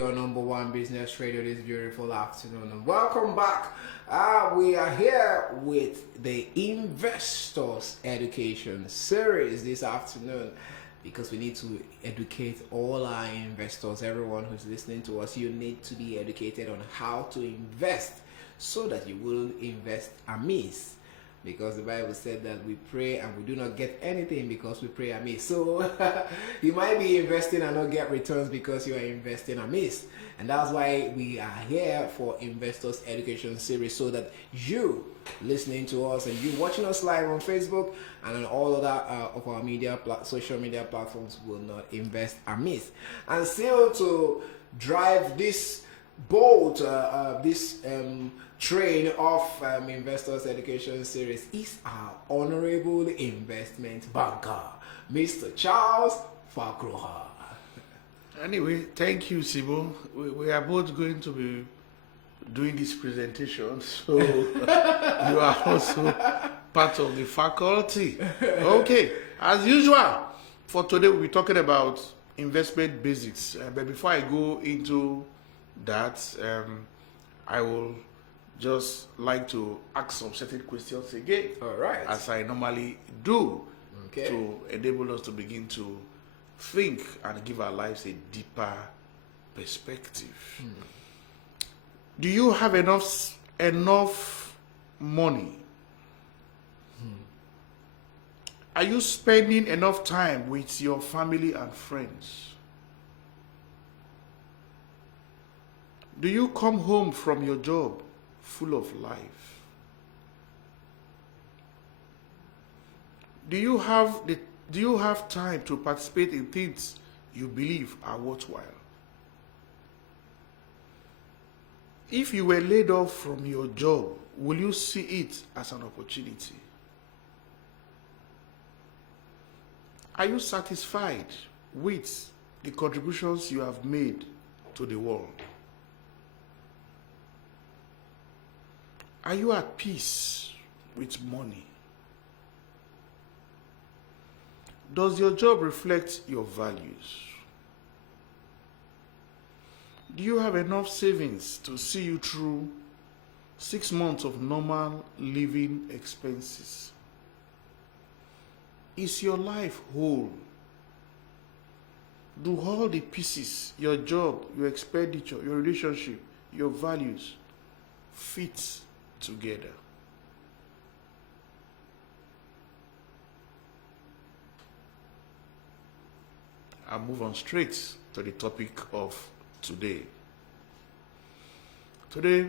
your number one business radio this beautiful afternoon. And welcome back. We are here with the Investors Education Series this afternoon because we need to educate all our investors. Everyone who's listening to us, you need to be educated on how to invest so that you will invest amiss. Because the Bible said that we pray and we do not get anything because we pray amiss. So you might be investing and not get returns because you are investing amiss. And that's why we are here for Investors Education Series, so that you listening to us and you watching us live on Facebook and on all other of our social media platforms will not invest amiss. And still to drive this boat, this train of Investors Education Series is our honorable investment banker, Mr. Charles Fakroha. Anyway, thank you, Sibo. We are both going to be doing this presentation, so you are also part of the faculty. Okay, as usual, for today we'll be talking about investment basics. But before I go into that, I will just like to ask some certain questions again. All right. As I normally do. Okay. To enable us to begin to think and give our lives a deeper perspective. Do you have enough money? Are you spending enough time with your family and friends? Do you come home from your job full of life? Do you have time to participate in things you believe are worthwhile? If you were laid off from your job, will you see it as an opportunity? Are you satisfied with the contributions you have made to the world? Are you at peace with money? Does your job reflect your values? Do you have enough savings to see you through 6 months of normal living expenses? Is your life whole? Do all the pieces, your job, your expenditure, your relationship, your values, fit together? I'll move on straight to the topic of today. Today,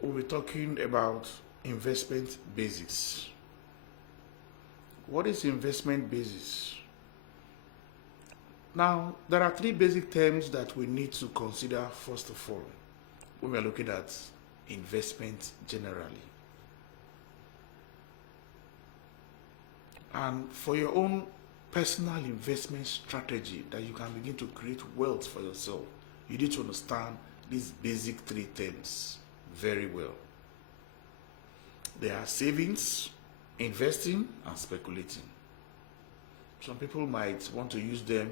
we'll be talking about investment basics. What is investment basis? Now, there are 3 basic terms that we need to consider first of all when we're looking at investment generally. And for your own personal investment strategy that you can begin to create wealth for yourself, you need to understand these basic 3 terms very well. They are savings, investing, and speculating. Some people might want to use them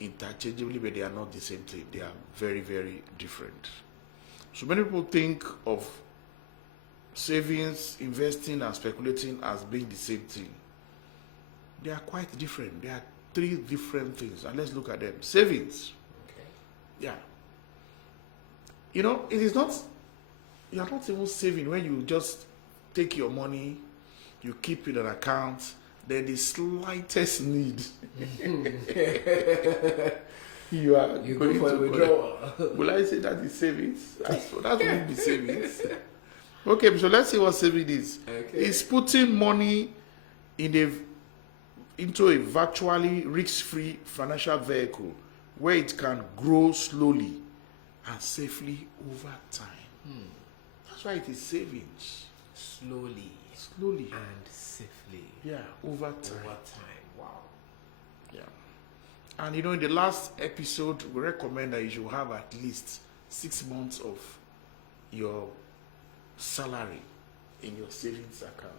interchangeably, but they are not the same thing. They are very, very different. So many people think of savings, investing, and speculating as being the same thing. They are quite different. They are 3 different things, and let's look at them. Savings. Okay. Yeah. You know, it is not, you are not even saving when you just take your money, you keep it in an account, then the slightest need, you go for a withdrawal. Will I say that is savings? That wouldn't be savings. Okay, so let's see what saving is. Okay. It's putting money into a virtually risk-free financial vehicle where it can grow slowly and safely over time. That's why it is savings. Slowly and safely. Yeah, over time. Wow. Yeah. And you know, in the last episode, we recommend that you should have at least 6 months of your salary in your savings account.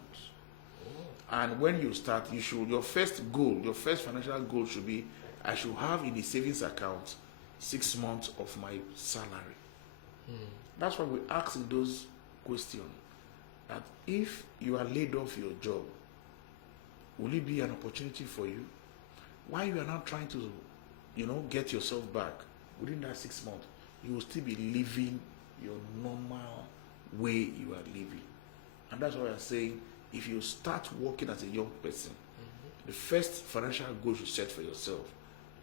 And when you start, your first financial goal should be, I should have in the savings account 6 months of my salary. That's why we ask in those questions that if you are laid off your job, will it be an opportunity for you? Why you are not trying to, get yourself back within that 6 months? You will still be living your normal way you are living. And that's why I'm saying, if you start working as a young person, the first financial goal you set for yourself,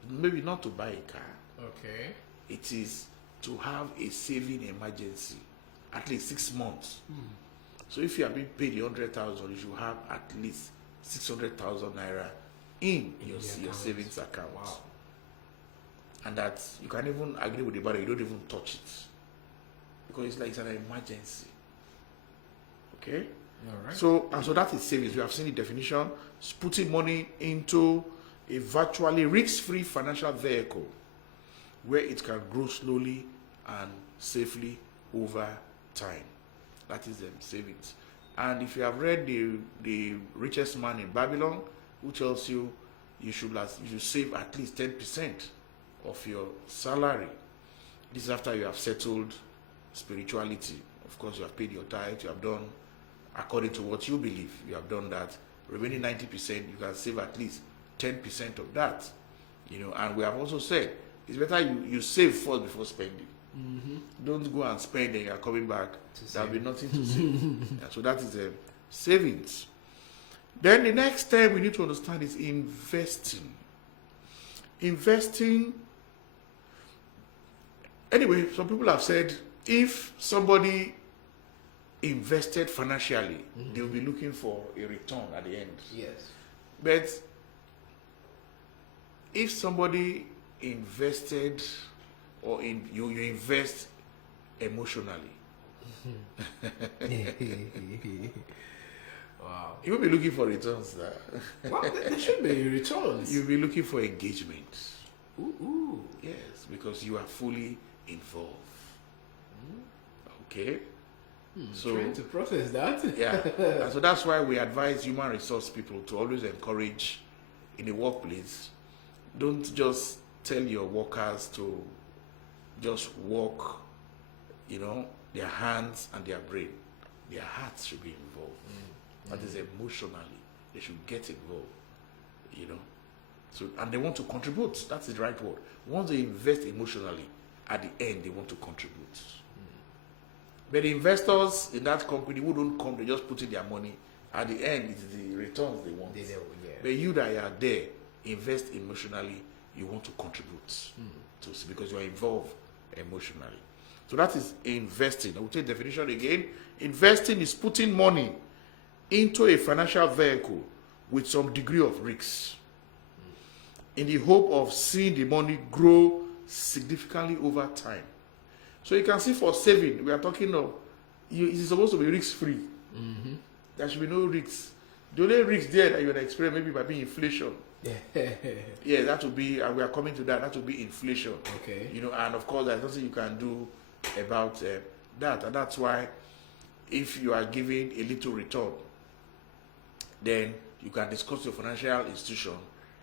maybe not to buy a car. Okay. It is to have a saving emergency, at least 6 months. So if you are being paid 100,000, you should have at least 600,000 naira in your savings account. Wow. And that you can even agree with the bank, you don't even touch it, because it's like it's an emergency. Okay. All right. So that is savings. We have seen the definition. It's putting money into a virtually risk-free financial vehicle where it can grow slowly and safely over time. That is savings. And if you have read the richest man in Babylon, who tells you you should save at least 10% of your salary. This is after you have settled spirituality. Of course, you have paid your tithe, you have done according to what you believe. You have done that. Remaining 90%, you can save at least 10% of that. And we have also said it's better you save first before spending. Don't go and spend and you are coming back. There will be nothing to save. So that is savings. Then the next step we need to understand is investing. Investing. Anyway, some people have said if somebody invested financially, they will be looking for a return at the end. Yes. But if somebody invested or you invest emotionally, Wow. you will be looking for returns there. Well, there should be returns. You'll be looking for engagement. Ooh. Yes, because you are fully involved. Okay. So trying to process that. yeah, and so that's why we advise human resource people to always encourage in the workplace. Don't just tell your workers to just work, their hands and their brain. Their hearts should be involved. That is emotionally. They should get involved, So, and they want to contribute. That's the right word. Once they invest emotionally, at the end, they want to contribute. But the investors in that company who don't come, they just put in their money. At the end, it's the returns they want. But you that are there, invest emotionally, you want to contribute because you are involved emotionally. So that is investing. I will take the definition again. Investing is putting money into a financial vehicle with some degree of risk in the hope of seeing the money grow significantly over time. So you can see for saving, we are talking of, it's supposed to be risk-free. There should be no risks. The only risk there that you would experience maybe might be inflation. Yeah, that will be, and we are coming to that, that will be inflation. Okay. And of course there's nothing you can do about that. And that's why if you are giving a little return, then you can discuss your financial institution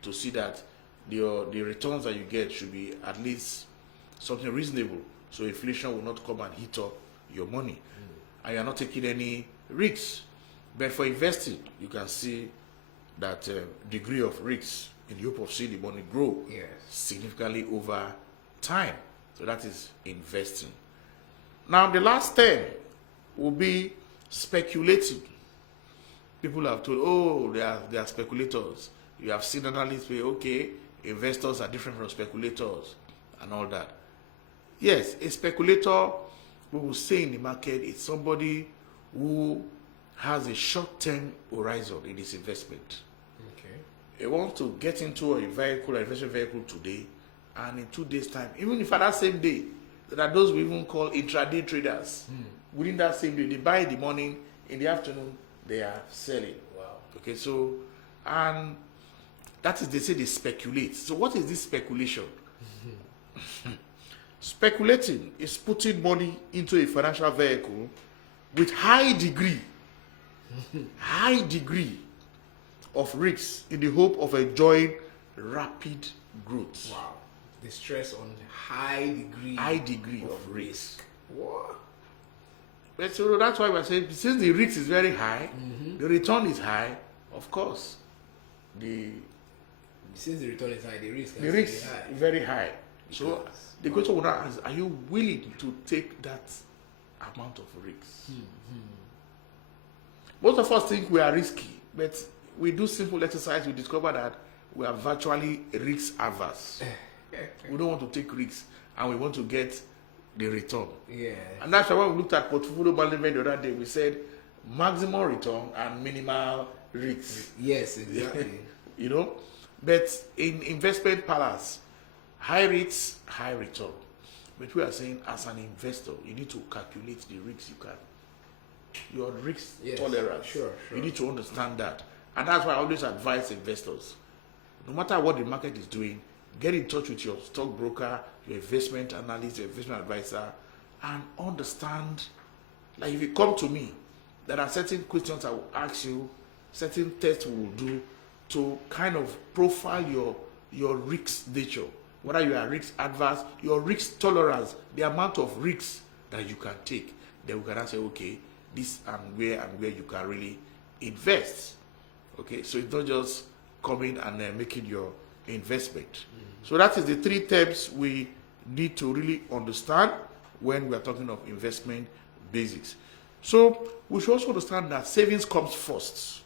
to see that the returns that you get should be at least something reasonable, so inflation will not come and hit up your money, and you are not taking any risks. But for investing, you can see that degree of risk in the hope of seeing the money grow significantly over time. So that is investing. Now the last 10 will be speculating. People have told, they are speculators. You have seen analysts say, okay, investors are different from speculators and all that. Yes, a speculator, we will say in the market, is somebody who has a short-term horizon in his investment. Okay. He wants to get into a vehicle, an investment vehicle today, and in 2 days' time, even if at that same day, there are those we even call intraday traders. Within that same day, they buy in the morning, in the afternoon, they are selling. Wow. Okay, so, and that is, they say they speculate. So what is this speculation? Speculating is putting money into a financial vehicle with high degree of risks in the hope of enjoying rapid growth. Wow. the stress on high degree of risk. What? But so that's why we're saying, since the risk is very high, the return is high, of course, Since the return is high, the risk the risk is very high. So Because- the question would now is, are you willing to take that amount of risk? Most of us think we are risky, but we do simple exercise, we discover that we are virtually risk averse. We don't want to take risks, and we want to get the return. Yeah. And that's why when we looked at portfolio management the other day, we said maximum return and minimal risk. Yes, exactly. You know, but in investment palace, high risk, high return. But we are saying, as an investor, you need to calculate the risks you can. Your risk Yes, tolerance. sure. You need to understand that. And that's why I always advise investors, no matter what the market is doing, get in touch with your stockbroker, your investment analyst, your investment advisor, and understand. Like if you come to me, there are certain questions I will ask you, certain tests we will do to kind of profile your risk nature, whether you are risk adverse, your risk tolerance, the amount of risks that you can take. Then we can say, okay, this and where you can really invest. Okay, so it's not just coming and making your investment. So that is the three terms we need to really understand when we are talking of investment basics. So we should also understand that savings comes first.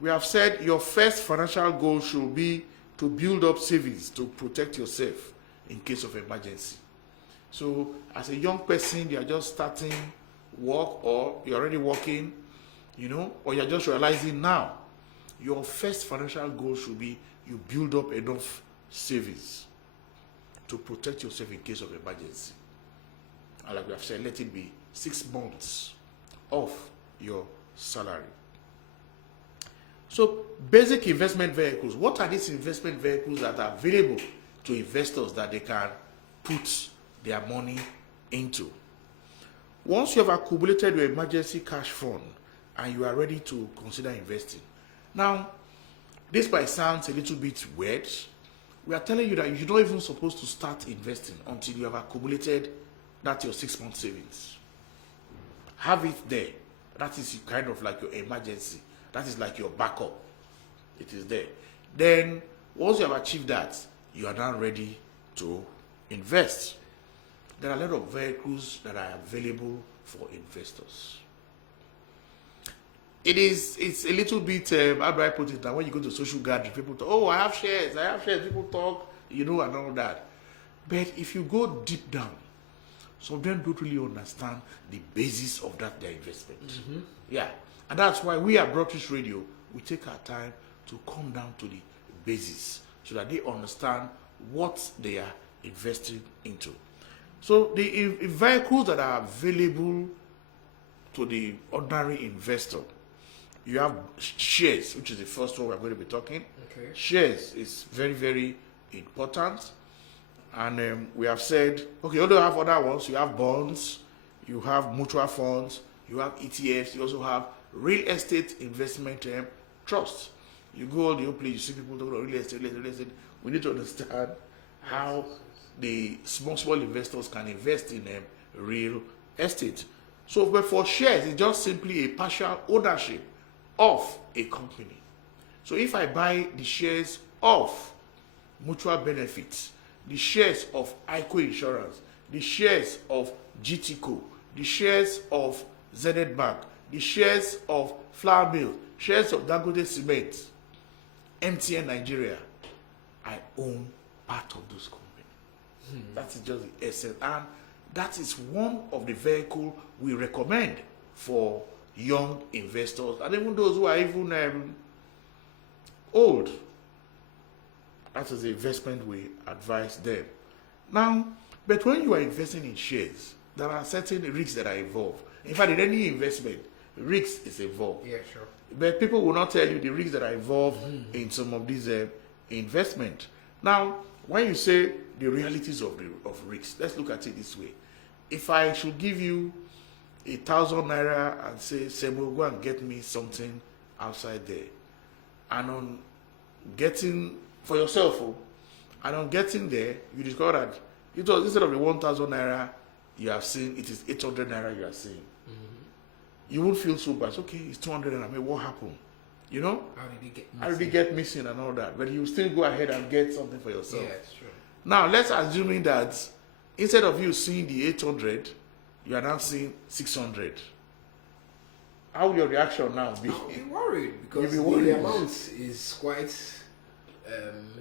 We have said your first financial goal should be to build up savings to protect yourself in case of emergency. So as a young person, you are just starting work, or you're already working, you know, or you're just realizing now, your first financial goal should be you build up enough savings to protect yourself in case of emergency. And like we have said, let it be 6 months of your salary. So basic investment vehicles. What are these investment vehicles that are available to investors that they can put their money into? Once you have accumulated your emergency cash fund and you are ready to consider investing. Now, this might sound a little bit weird. We are telling you that you're not even supposed to start investing until you have accumulated that your 6 month savings. Have it there. That is kind of like your emergency. That is like your backup. It is there. Then, once you have achieved that, you are now ready to invest. There are a lot of vehicles that are available for investors. It's a little bit, how do I put it now? When you go to social gathering, people talk, oh, I have shares, people talk, you know, and all that. But if you go deep down, some of them don't really understand the basis of their investment. Yeah. And that's why we at Broadcast Radio, we take our time to come down to the basis so that they understand what they are investing into. So the vehicles that are available to the ordinary investor, you have shares, which is the first one we're going to be talking. Okay. Shares is very, very important. And we have said, okay, although you have other ones, you have bonds, you have mutual funds, you have ETFs, you also have real estate investment trusts. You go all the place, you see people talking about real estate. We need to understand how the small investors can invest in real estate. So, but for shares, it's just simply a partial ownership of a company. So if I buy the shares of Mutual Benefits, the shares of ICO Insurance, the shares of GTCO, the shares of Zenith Bank, the shares of Flour Mill, shares of Dangote Cement, MTN Nigeria, I own part of those companies. That is just the essence. And that is one of the vehicles we recommend for young investors and even those who are even old. That is the investment we advise them. Now, but when you are investing in shares, there are certain risks that are involved. In fact, in any investment, risk is involved. Yeah, sure. But people will not tell you the risks that are involved in some of these investment. Now, when you say the realities of risks, let's look at it this way. If I should give you 1,000 naira and say, Samuel, go and get me something outside there, and on getting for yourself, And on getting there, you discover that it was instead of the 1,000 naira you have seen, it is 800 naira you are seeing. You won't feel so bad. It's okay, it's 200 naira. I mean, what happened? You know? How did it get missing and all that? But you still go ahead and get something for yourself. Yeah, it's true. Now, let's assuming that instead of you seeing the 800, you are now seeing 600. How will your reaction now be? I'll be worried because You'll be worried. the amount is quite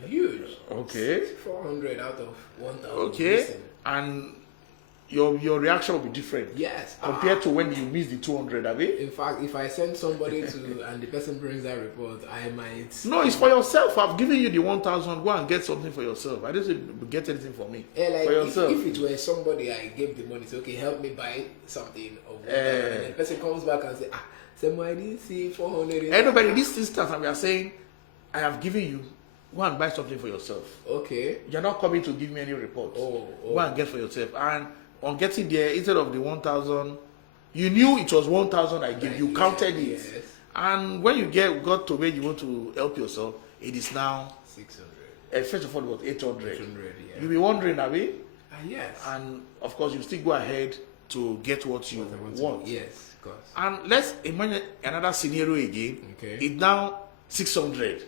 huge. Okay. 400 out of 1,000. Okay. Listen. And your reaction will be different. Yes. Compared to when you miss the 200, have you? In fact, if I send somebody to and the person brings that report, I might. No, it's for yourself. I've given you the 1,000. Go and get something for yourself. I didn't say get anything for me. Like for yourself. If it were somebody I gave the money to, okay, help me buy something of 1,000, and the person comes back and say, I didn't see 400. Anybody in this instance, we are saying, I have given you. Go and buy something for yourself. Okay. You're not coming to give me any report. Oh. Go and get for yourself. And on getting there, instead of the 1,000, you knew it was 1,000 I gave you. Counted it. Yes. And when you got to where you want to help yourself, it is now 600. First of all, it was 800. 800, yeah. You'll be wondering, Abi? Yes. And of course, you still go ahead to get what you want. Yes, of course. And let's imagine another scenario again. Okay. It's now 600.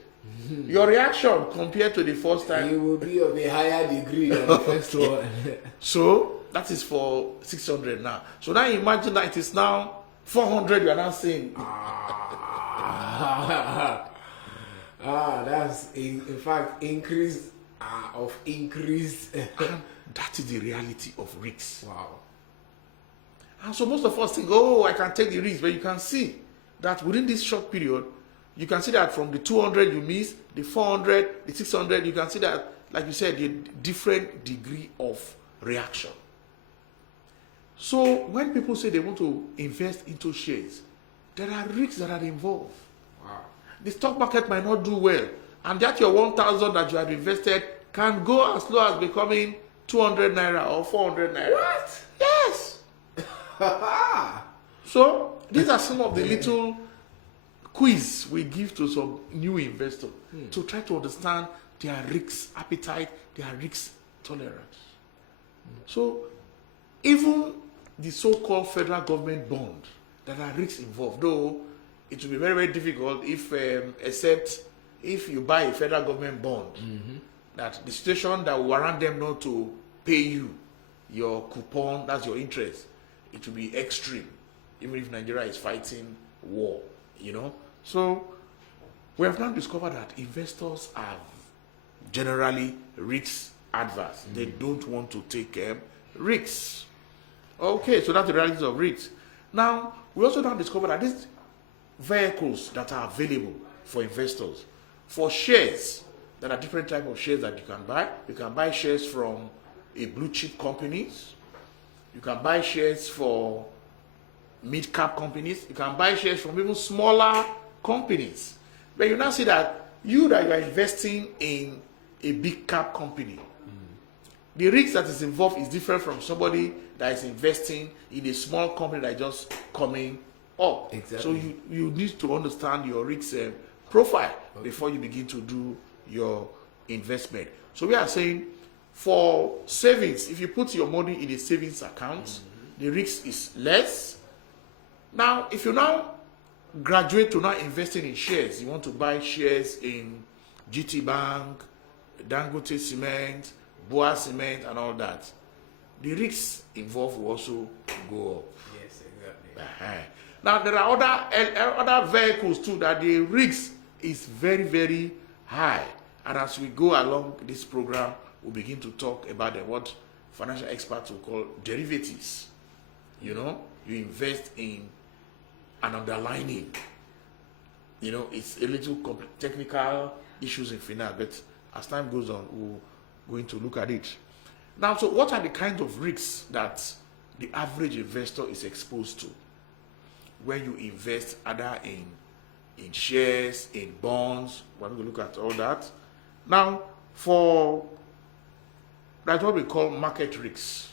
Your reaction compared to the first time. You will be of a higher degree than the first one. So that is for 600 now. So now imagine that it is now 400. You are now saying. That's in fact increase of increased. And that is the reality of risks. Wow. And so most of us think, oh, I can take the risk, but you can see that within this short period, you can see that from the 200 you miss, the 400, the 600, you can see that, like you said, the different degree of reaction. So when people say they want to invest into shares, there are risks that are involved. Wow. The stock market might not do well, and that your 1,000 that you have invested can go as low as becoming 200 naira or 400 naira. What? Yes. So these are some of the little quiz we give to some new investors to try to understand their risk appetite, their risk tolerance. So even the so-called federal government bond, there are risks involved, though it will be very, very difficult if, except if you buy a federal government bond, that the situation that will warrant them not to pay you your coupon, that's your interest, it will be extreme, even if Nigeria is fighting war, you know. So we have now discovered that investors are generally risk adverse. They don't want to take risks. Okay, so that's the reality of risks. Now, we also now discovered that these vehicles that are available for investors, for shares, there are different types of shares that you can buy. You can buy shares from a blue chip companies. You can buy shares for mid-cap companies. You can buy shares from even smaller companies. But you now see that you are investing in a big cap company. The risk that is involved is different from somebody that is investing in a small company that is just coming up. Exactly. So you need to understand your risk profile before you begin to do your investment. So we are saying for savings, if you put your money in a savings account, the risk is less. Now, if you now graduate to now investing in shares, you want to buy shares in GT Bank, Dangote Cement, Boa Cement, and all that, the risks involved will also go up. Yes, exactly. Now, there are other vehicles too that the risk is very, very high. And as we go along this program, we'll begin to talk about what financial experts will call derivatives. You know, you invest in an underlining. You know, it's a little technical issues in finance, but as time goes on, we'll going to look at it. Now, so what are the kind of risks that the average investor is exposed to when you invest either in shares, in bonds? We're going to look at all that. Now, for that's what we call market risks.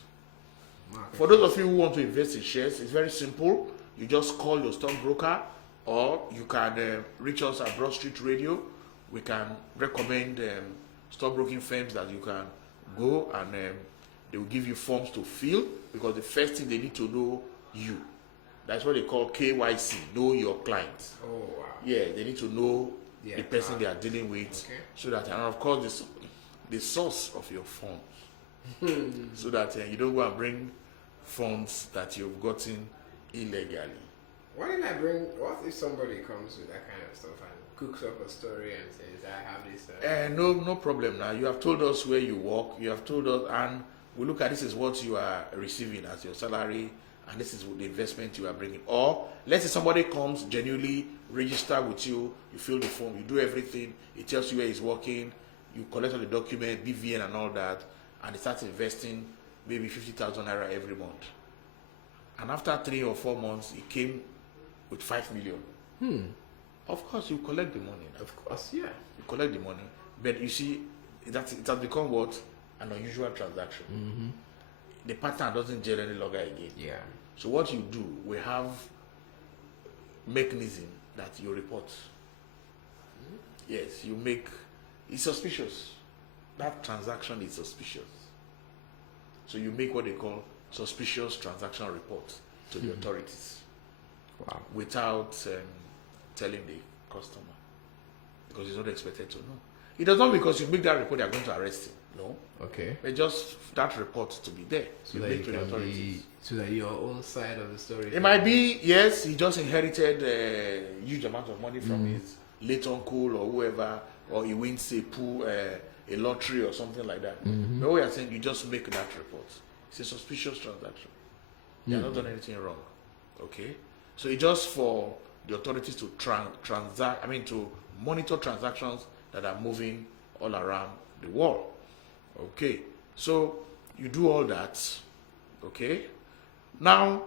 For those of you who want to invest in shares, it's very simple. You just call your stockbroker, or you can reach us at Broad Street Radio. We can recommend stockbroking firms that you can go and they will give you forms to fill, because the first thing they need to know you. That's what they call KYC, know your client. Oh, wow. Yeah, they need to know Yeah, the person they are dealing with, okay. so that, and of course, the source of your funds, so that you don't go and bring funds that you've gotten illegally. What if somebody comes with that kind of stuff and cooks up a story and says, I have this? No problem now. You have told us where you work, you have told us, and we look at this as what you are receiving as your salary, and this is the investment you are bringing. Or let's say somebody comes, genuinely register with you, you fill the form, you do everything, it tells you where he's working, you collect all the document, BVN and all that, and he starts investing maybe 50,000 naira every month. And after 3 or 4 months, he came with 5 million. Of course, you collect the money. Of course, yeah. You collect the money. But you see, it has become what? An unusual transaction. The pattern doesn't gel any longer again. Yeah. So what you do, we have mechanism that you report. Yes, you make, it's suspicious. That transaction is suspicious. So you make what they call suspicious transaction report to the authorities. Wow. Without telling the customer, because he's not expected to know. It does not because you make that report they are going to arrest him. No. Okay. But just that report to be there. So that, so that your own side of the story. It might be, yes, he just inherited a huge amount of money from his late uncle or whoever, or he wins a pool, a lottery or something like that. But what we are saying, you just make that report. It's a suspicious transaction. You have not done anything wrong. Okay? So it's just for the authorities to to monitor transactions that are moving all around the world. Okay, so you do all that. Okay, now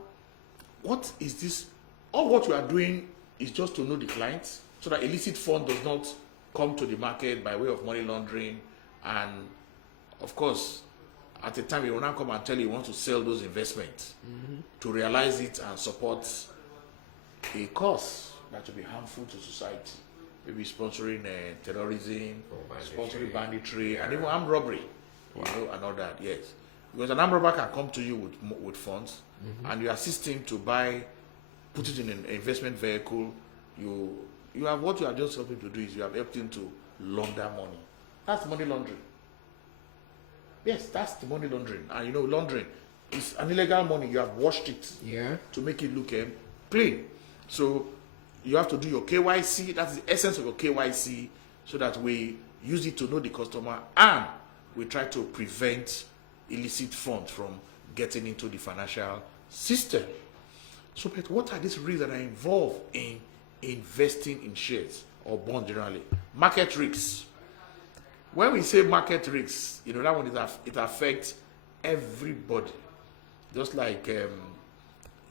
what is this? All what you are doing is just to know the clients, so that illicit fund does not come to the market by way of money laundering. And of course, at the time, he will now come and tell you he wants to sell those investments to realize it and support a cause that will be harmful to society. Maybe sponsoring terrorism, sponsoring banditry, and even armed robbery. You know, and all that, yes. Because an armed robber can come to you with funds, and you assist him to put it in an investment vehicle. You have, what you are just helping to do is you have helped him to launder money. That's money laundering. Yes, that's the money laundering. And you know, laundering is an illegal money. You have washed it to make it look clean. So you have to do your KYC. That's the essence of your KYC, so that we use it to know the customer, and we try to prevent illicit funds from getting into the financial system. So, but what are these risks that are involved in investing in shares or bonds generally? Market risks. When we say market risks, you know, that one it affects everybody. Just like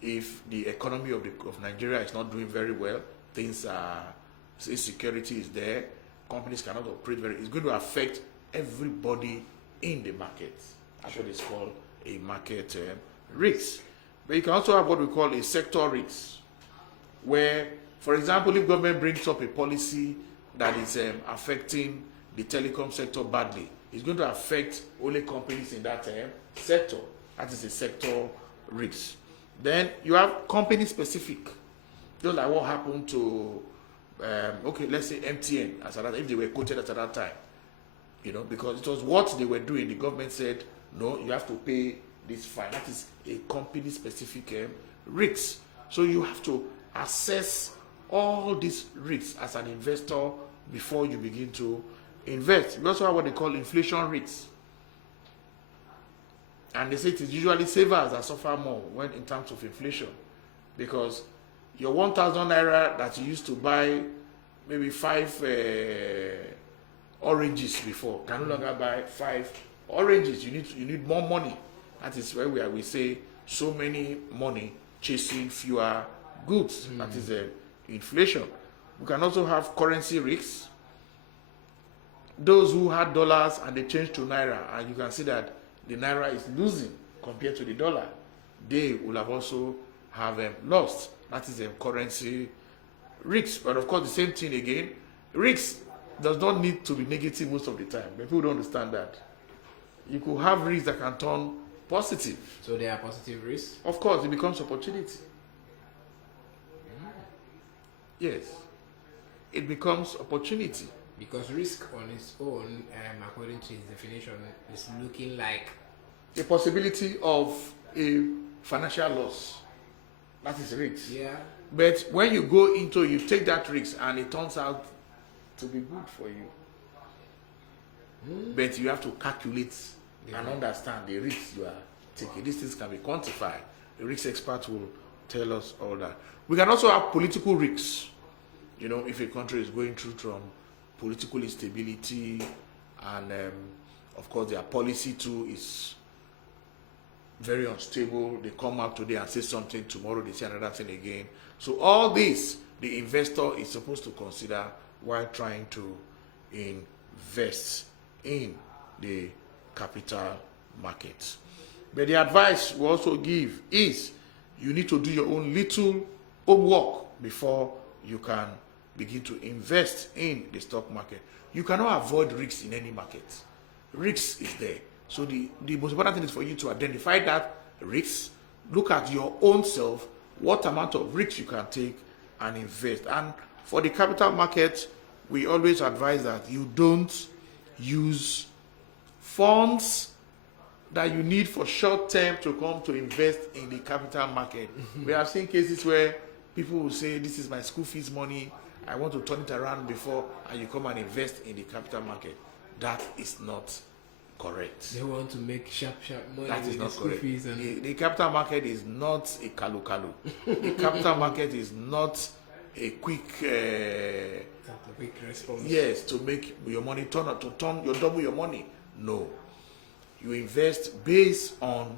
if the economy of Nigeria is not doing very well, things are, insecurity is there, companies cannot operate it's going to affect everybody in the market. That's what is called a market risk. But you can also have what we call a sector risk, where, for example, if government brings up a policy that is affecting the telecom sector badly, it's going to affect only companies in that sector. That is a sector risk. Then you have company specific, just like what happened to, let's say MTN, if they were quoted at that time, you know, because it was what they were doing. The government said, no, you have to pay this fine. That is a company specific risk. So you have to assess all these risks as an investor before you begin to invest. We also have what they call inflation risks. And they say it is usually savers that suffer more when in terms of inflation, because your 1,000 naira that you used to buy maybe 5 oranges before can no longer buy 5 oranges. You need more money. That is where we say so many money chasing fewer goods. That is inflation. We can also have currency risks. Those who had dollars and they changed to naira, and you can see that the naira is losing compared to the dollar, they will have also have lost. That is a currency risk. But of course, the same thing again. Risks does not need to be negative most of the time. But people don't understand that. You could have risks that can turn positive. So there are positive risks? Of course, it becomes opportunity. Yes. It becomes opportunity. Because risk on its own, according to his definition, is looking like A possibility of a financial loss. That is risk. yeah. But when you go into, you take that risk and it turns out to be good for you. But you have to calculate and understand the risks you are taking. These things can be quantified. The risk expert will tell us all that. We can also have political risks. You know, if a country is going through some political instability and of course their policy too is very unstable. They come out today and say something, tomorrow they say another thing again. So all this, the investor is supposed to consider while trying to invest in the capital market. But the advice we also give is you need to do your own little homework before you can begin to invest in the stock market. You cannot avoid risks in any market. Risk is there. So the most important thing is for you to identify that risk, look at your own self, what amount of risk you can take and invest. And for the capital market, we always advise that you don't use funds that you need for short term to come to invest in the capital market. We have seen cases where people will say, this is my school fees money, I want to turn it around before, and you come and invest in the capital market. That is not correct. They want to make sharp money. That is with not the school correct. fees and The capital market is not a kalu. The capital market is not a quick a quick response. yes, to make your money double your money. No. You invest based on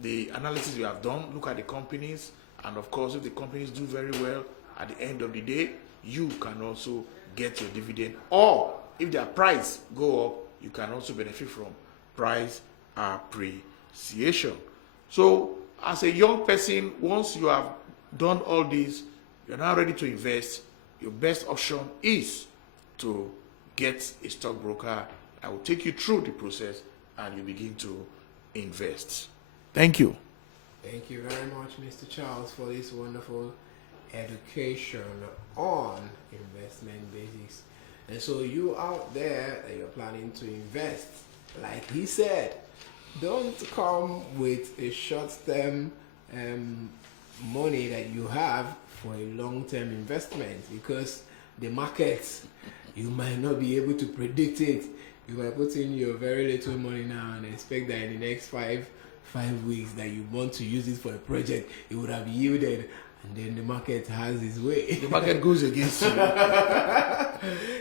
the analysis you have done, look at the companies, and of course if the companies do very well at the end of the day, you can also get your dividend, or if their price go up, you can also benefit from price appreciation. So as a young person, once you have done all this, you're now ready to invest. Your best option is to get a stockbroker. I will take you through the process and you begin to invest. Thank you. Thank you very much, Mr. Charles, for this wonderful education on investment basics. And so you out there that you're planning to invest, like he said, don't come with a short-term money that you have for a long-term investment, because the markets, you might not be able to predict it. You might put in your very little money now and expect that in the next five weeks that you want to use it for a project, it would have yielded, and then the market has its way. The market goes against you.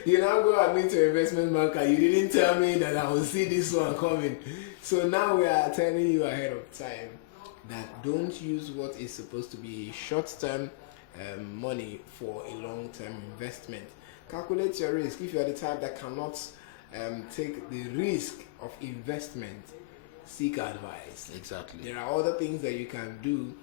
You now go and meet your investment banker. You didn't tell me that I will see this one coming. So now we are telling you ahead of time that don't use what is supposed to be short-term money for a long-term investment. Calculate your risk. If you are the type that cannot take the risk of investment, seek advice. Exactly. There are other things that you can do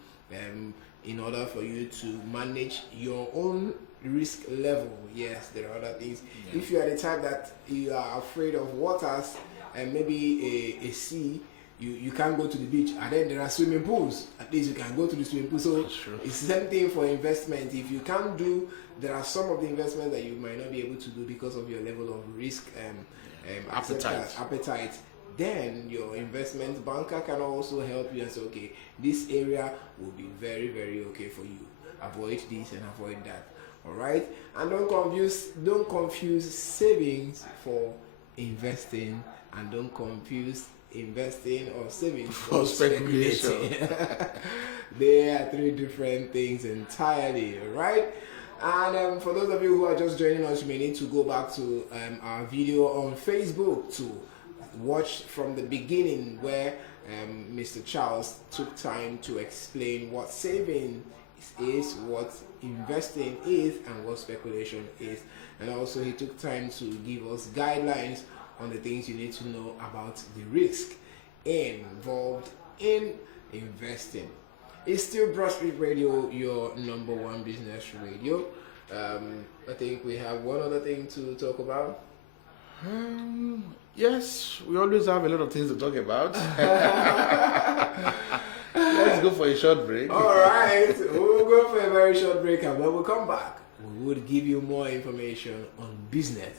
in order for you to manage your own risk level. Yes, there are other things. Yeah. If you are the type that you are afraid of waters and maybe a sea, you can't go to the beach, and then there are swimming pools. At least you can go to the swimming pool. So it's the same thing for investment. If you can't do, there are some of the investments that you might not be able to do because of your level of risk appetite. Then your investment banker can also help you and say, okay, this area will be very, very okay for you. Avoid this and avoid that. All right, and don't confuse savings for investing, and don't confuse investing or saving for speculating. They are three different things entirely. All right. And for those of you who are just joining us, you may need to go back to our video on Facebook to watch from the beginning, where Mr. Charles took time to explain what saving is, what investing is, and what speculation is. And also he took time to give us guidelines on the things you need to know about the risk involved in investing. It's still Broad Street Radio, your number one business radio. I think we have one other thing to talk about. Yes, we always have a lot of things to talk about. Let's go for a short break. All right, we'll go for a very short break, and when we come back, we will give you more information on business